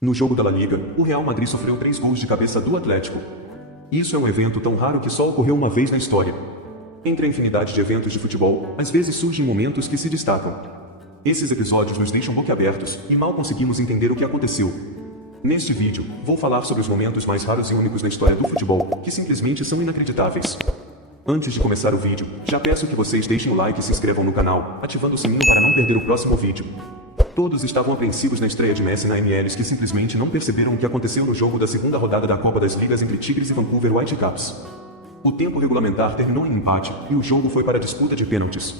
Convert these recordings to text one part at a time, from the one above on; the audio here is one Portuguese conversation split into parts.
No jogo da La Liga, o Real Madrid sofreu 3 gols de cabeça do Atlético. Isso é um evento tão raro que só ocorreu uma vez na história. Entre a infinidade de eventos de futebol, às vezes surgem momentos que se destacam. Esses episódios nos deixam boquiabertos e mal conseguimos entender o que aconteceu. Neste vídeo, vou falar sobre os momentos mais raros e únicos na história do futebol, que simplesmente são inacreditáveis. Antes de começar o vídeo, já peço que vocês deixem o like e se inscrevam no canal, ativando o sininho para não perder o próximo vídeo. Todos estavam apreensivos na estreia de Messi na MLS que simplesmente não perceberam o que aconteceu no jogo da segunda rodada da Copa das Ligas entre Tigres e Vancouver Whitecaps. O tempo regulamentar terminou em empate e o jogo foi para a disputa de pênaltis.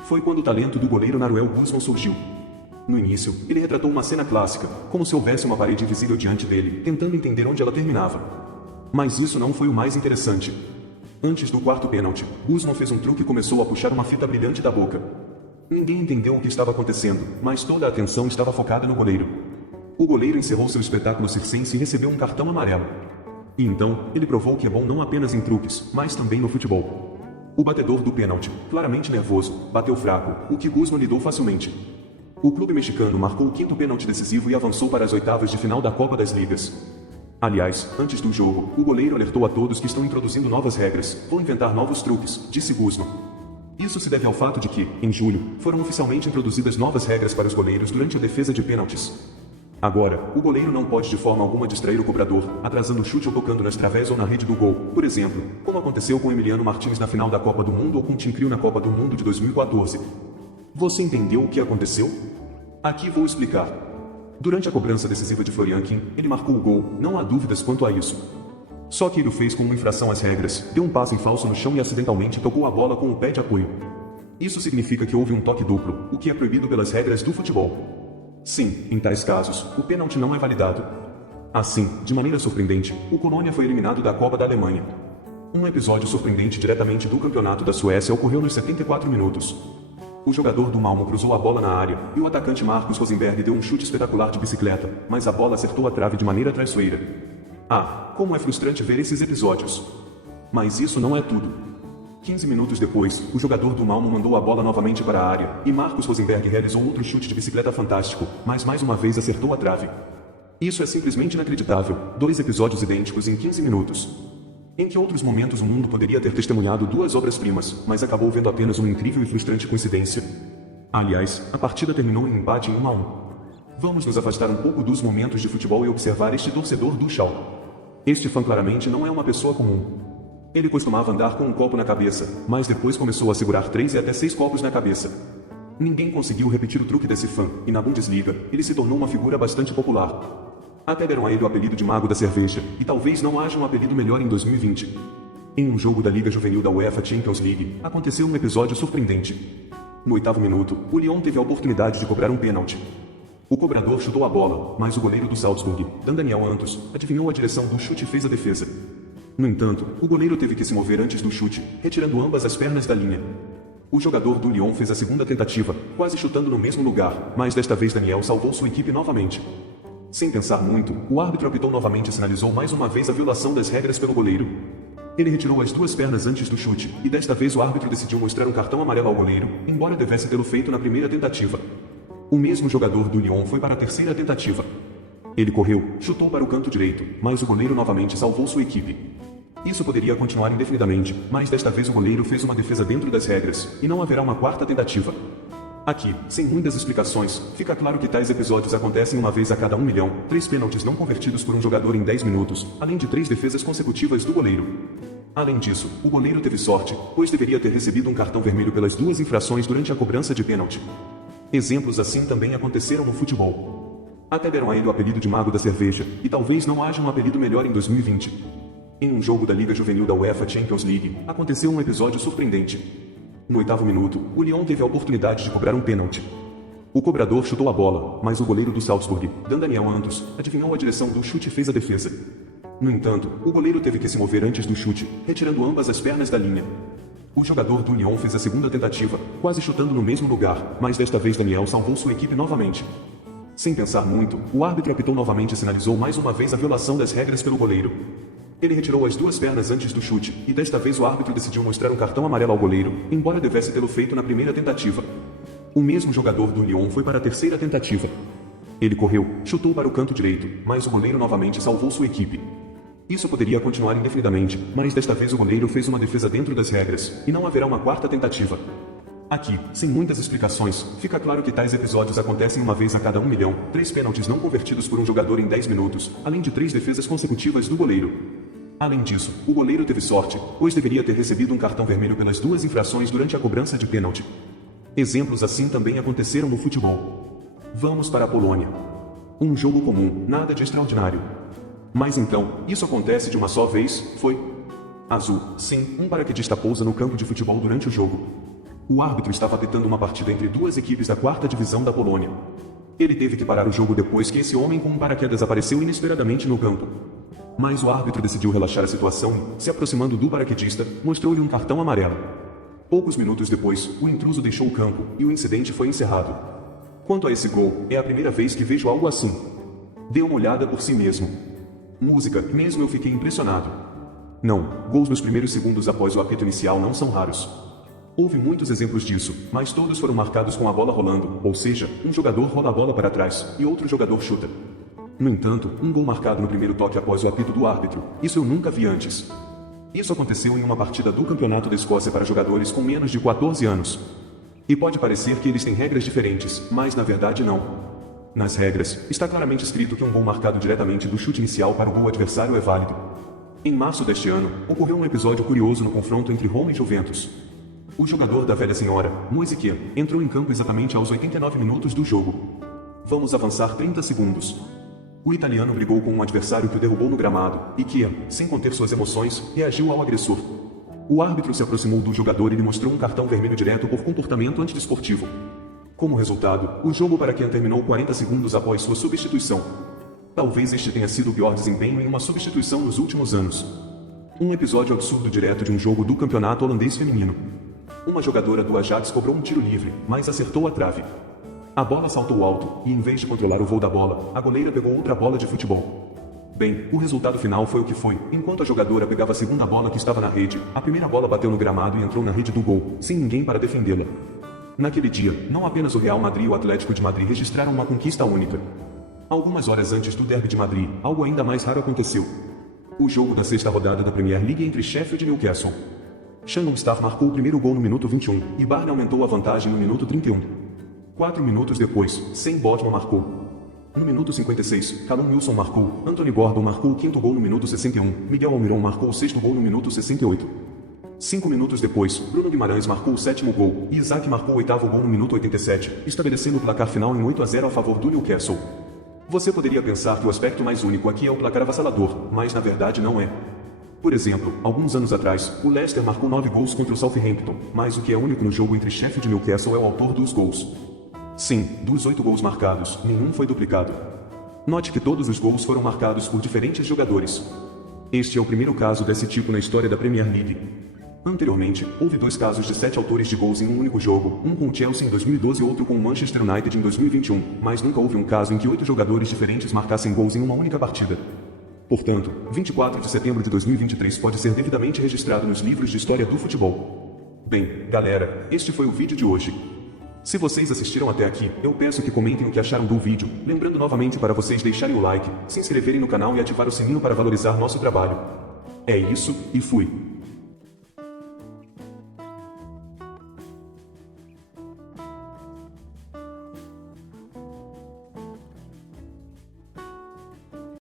Foi quando o talento do goleiro Naruel Guzmán surgiu. No início, ele retratou uma cena clássica, como se houvesse uma parede invisível diante dele, tentando entender onde ela terminava. Mas isso não foi o mais interessante. Antes do quarto pênalti, Guzmán fez um truque e começou a puxar uma fita brilhante da boca. Ninguém entendeu o que estava acontecendo, mas toda a atenção estava focada no goleiro. O goleiro encerrou seu espetáculo circense e recebeu um cartão amarelo. E então, ele provou que é bom não apenas em truques, mas também no futebol. O batedor do pênalti, claramente nervoso, bateu fraco, o que Guzmán lidou facilmente. O clube mexicano marcou o quinto pênalti decisivo e avançou para as oitavas de final da Copa das Ligas. Aliás, antes do jogo, o goleiro alertou a todos que estão introduzindo novas regras, vão inventar novos truques, disse Guzmán. Isso se deve ao fato de que, em julho, foram oficialmente introduzidas novas regras para os goleiros durante a defesa de pênaltis. Agora, o goleiro não pode de forma alguma distrair o cobrador, atrasando o chute ou tocando nas través ou na rede do gol, por exemplo, como aconteceu com Emiliano Martins na final da Copa do Mundo ou com Tim Krul na Copa do Mundo de 2014. Você entendeu o que aconteceu? Aqui vou explicar. Durante a cobrança decisiva de Florian Kim, ele marcou o gol, não há dúvidas quanto a isso. Só que ele o fez com uma infração às regras, deu um passe em falso no chão e acidentalmente tocou a bola com o pé de apoio. Isso significa que houve um toque duplo, o que é proibido pelas regras do futebol. Sim, em tais casos, o pênalti não é validado. Assim, de maneira surpreendente, o Colônia foi eliminado da Copa da Alemanha. Um episódio surpreendente diretamente do campeonato da Suécia ocorreu nos 74 minutos. O jogador do Malmö cruzou a bola na área, e o atacante Marcus Rosenberg deu um chute espetacular de bicicleta, mas a bola acertou a trave de maneira traiçoeira. Ah, como é frustrante ver esses episódios. Mas isso não é tudo. 15 minutos depois, o jogador do Malmö mandou a bola novamente para a área, e Marcus Rosenberg realizou outro chute de bicicleta fantástico, mas mais uma vez acertou a trave. Isso é simplesmente inacreditável, 2 episódios idênticos em 15 minutos. Em que outros momentos o mundo poderia ter testemunhado 2 obras-primas, mas acabou vendo apenas uma incrível e frustrante coincidência. Aliás, a partida terminou em empate em 1-1. Vamos nos afastar um pouco dos momentos de futebol e observar este torcedor do Schalke. Este fã claramente não é uma pessoa comum. Ele costumava andar com um copo na cabeça, mas depois começou a segurar 3 e até 6 copos na cabeça. Ninguém conseguiu repetir o truque desse fã, e na Bundesliga, ele se tornou uma figura bastante popular. Até deram a ele o apelido de Mago da Cerveja, e talvez não haja um apelido melhor em 2020. Em um jogo da Liga Juvenil da UEFA Champions League, aconteceu um episódio surpreendente. No 8º minuto, o Lyon teve a oportunidade de cobrar um pênalti. O cobrador chutou a bola, mas o goleiro do Salzburg, Daniel Antos, adivinhou a direção do chute e fez a defesa. No entanto, o goleiro teve que se mover antes do chute, retirando ambas as pernas da linha. O jogador do Lyon fez a segunda tentativa, quase chutando no mesmo lugar, mas desta vez Daniel salvou sua equipe novamente. Sem pensar muito, o árbitro apitou novamente e sinalizou mais uma vez a violação das regras pelo goleiro. Ele retirou as 2 pernas antes do chute, e desta vez o árbitro decidiu mostrar um cartão amarelo ao goleiro, embora devesse tê-lo feito na primeira tentativa. O mesmo jogador do Lyon foi para a terceira tentativa. Ele correu, chutou para o canto direito, mas o goleiro novamente salvou sua equipe. Isso poderia continuar indefinidamente, mas desta vez o goleiro fez uma defesa dentro das regras, e não haverá uma 4ª tentativa. Aqui, sem muitas explicações, fica claro que tais episódios acontecem uma vez a cada 1 milhão, 3 pênaltis não convertidos por um jogador em 10 minutos, além de 3 defesas consecutivas do goleiro. Além disso, o goleiro teve sorte, pois deveria ter recebido um cartão vermelho pelas 2 infrações durante a cobrança de pênalti. Exemplos assim também aconteceram no futebol. Até deram a ele o apelido de Mago da Cerveja, e talvez não haja um apelido melhor em 2020. Em um jogo da Liga Juvenil da UEFA Champions League, aconteceu um episódio surpreendente. No 8º minuto, o Lyon teve a oportunidade de cobrar um pênalti. O cobrador chutou a bola, mas o goleiro do Salzburg, Daniel Antos, adivinhou a direção do chute e fez a defesa. No entanto, o goleiro teve que se mover antes do chute, retirando ambas as pernas da linha. O jogador do Lyon fez a segunda tentativa, quase chutando no mesmo lugar, mas desta vez Daniel salvou sua equipe novamente. Sem pensar muito, o árbitro apitou novamente e sinalizou mais uma vez a violação das regras pelo goleiro. Ele retirou as 2 pernas antes do chute, e desta vez o árbitro decidiu mostrar um cartão amarelo ao goleiro, embora devesse tê-lo feito na primeira tentativa. O mesmo jogador do Lyon foi para a terceira tentativa. Ele correu, chutou para o canto direito, mas o goleiro novamente salvou sua equipe. Isso poderia continuar indefinidamente, mas desta vez o goleiro fez uma defesa dentro das regras, e não haverá uma quarta tentativa. Aqui, sem muitas explicações, fica claro que tais episódios acontecem uma vez a cada 1 milhão, 3 pênaltis não convertidos por um jogador em 10 minutos, além de 3 defesas consecutivas do goleiro. Além disso, o goleiro teve sorte, pois deveria ter recebido um cartão vermelho pelas 2 infrações durante a cobrança de pênalti. Exemplos assim também aconteceram no futebol. Vamos para a Polônia. Um jogo comum, nada de extraordinário. Mas então, isso acontece de uma só vez, foi? Azul, sim, um paraquedista pousa no campo de futebol durante o jogo. O árbitro estava apitando uma partida entre 2 equipes da 4ª divisão da Polônia. Ele teve que parar o jogo depois que esse homem com um paraquedas apareceu inesperadamente no campo. Mas o árbitro decidiu relaxar a situação e, se aproximando do paraquedista, mostrou-lhe um cartão amarelo. Poucos minutos depois, o intruso deixou o campo e o incidente foi encerrado. Quanto a esse gol, é a primeira vez que vejo algo assim. Dê uma olhada por si mesmo. Música, mesmo eu fiquei impressionado. Não, gols nos primeiros segundos após o apito inicial não são raros. Houve muitos exemplos disso, mas todos foram marcados com a bola rolando, ou seja, um jogador rola a bola para trás e outro jogador chuta. No entanto, um gol marcado no primeiro toque após o apito do árbitro, isso eu nunca vi antes. Isso aconteceu em uma partida do Campeonato da Escócia para jogadores com menos de 14 anos. E pode parecer que eles têm regras diferentes, mas na verdade não. Nas regras, está claramente escrito que um gol marcado diretamente do chute inicial para o gol adversário é válido. Em março deste ano, ocorreu um episódio curioso no confronto entre Roma e Juventus. O jogador da velha senhora, Moise Kean, entrou em campo exatamente aos 89 minutos do jogo. Vamos avançar 30 segundos. O italiano brigou com um adversário que o derrubou no gramado, e Kean, sem conter suas emoções, reagiu ao agressor. O árbitro se aproximou do jogador e lhe mostrou um cartão vermelho direto por comportamento antidesportivo. Como resultado, o jogo para Kean terminou 40 segundos após sua substituição. Talvez este tenha sido o pior desempenho em uma substituição nos últimos anos. Um episódio absurdo direto de um jogo do campeonato holandês feminino. Uma jogadora do Ajax cobrou um tiro livre, mas acertou a trave. A bola saltou alto, e em vez de controlar o voo da bola, a goleira pegou outra bola de futebol. Bem, o resultado final foi o que foi. Enquanto a jogadora pegava a segunda bola que estava na rede, a primeira bola bateu no gramado e entrou na rede do gol, sem ninguém para defendê-la. Naquele dia, não apenas o Real Madrid e o Atlético de Madrid registraram uma conquista única. Algumas horas antes do Derby de Madrid, algo ainda mais raro aconteceu. O jogo da 6ª rodada da Premier League entre Sheffield e Newcastle. Shannon Starr marcou o primeiro gol no minuto 21, e Barney aumentou a vantagem no minuto 31. 4 minutos depois, Sam Botman marcou. No minuto 56, Callum Wilson marcou, Anthony Gordon marcou o 5º gol no minuto 61, Miguel Almiron marcou o 6º gol no minuto 68. 5 minutos depois, Bruno Guimarães marcou o 7º gol, e Isaac marcou o 8º gol no minuto 87, estabelecendo o placar final em 8-0 a favor do Newcastle. Você poderia pensar que o aspecto mais único aqui é o placar avassalador, mas na verdade não é. Por exemplo, alguns anos atrás, o Leicester marcou 9 gols contra o Southampton, mas o que é único no jogo entre Sheffield e Newcastle é o autor dos gols. Sim, dos 8 gols marcados, nenhum foi duplicado. Note que todos os gols foram marcados por diferentes jogadores. Este é o primeiro caso desse tipo na história da Premier League. Anteriormente, houve 2 casos de 7 autores de gols em um único jogo, um com o Chelsea em 2012 e outro com o Manchester United em 2021, mas nunca houve um caso em que 8 jogadores diferentes marcassem gols em uma única partida. Portanto, 24 de setembro de 2023 pode ser devidamente registrado nos livros de história do futebol. Bem, galera, este foi o vídeo de hoje. Se vocês assistiram até aqui, eu peço que comentem o que acharam do vídeo, lembrando novamente para vocês deixarem o like, se inscreverem no canal e ativar o sininho para valorizar nosso trabalho. É isso, e fui!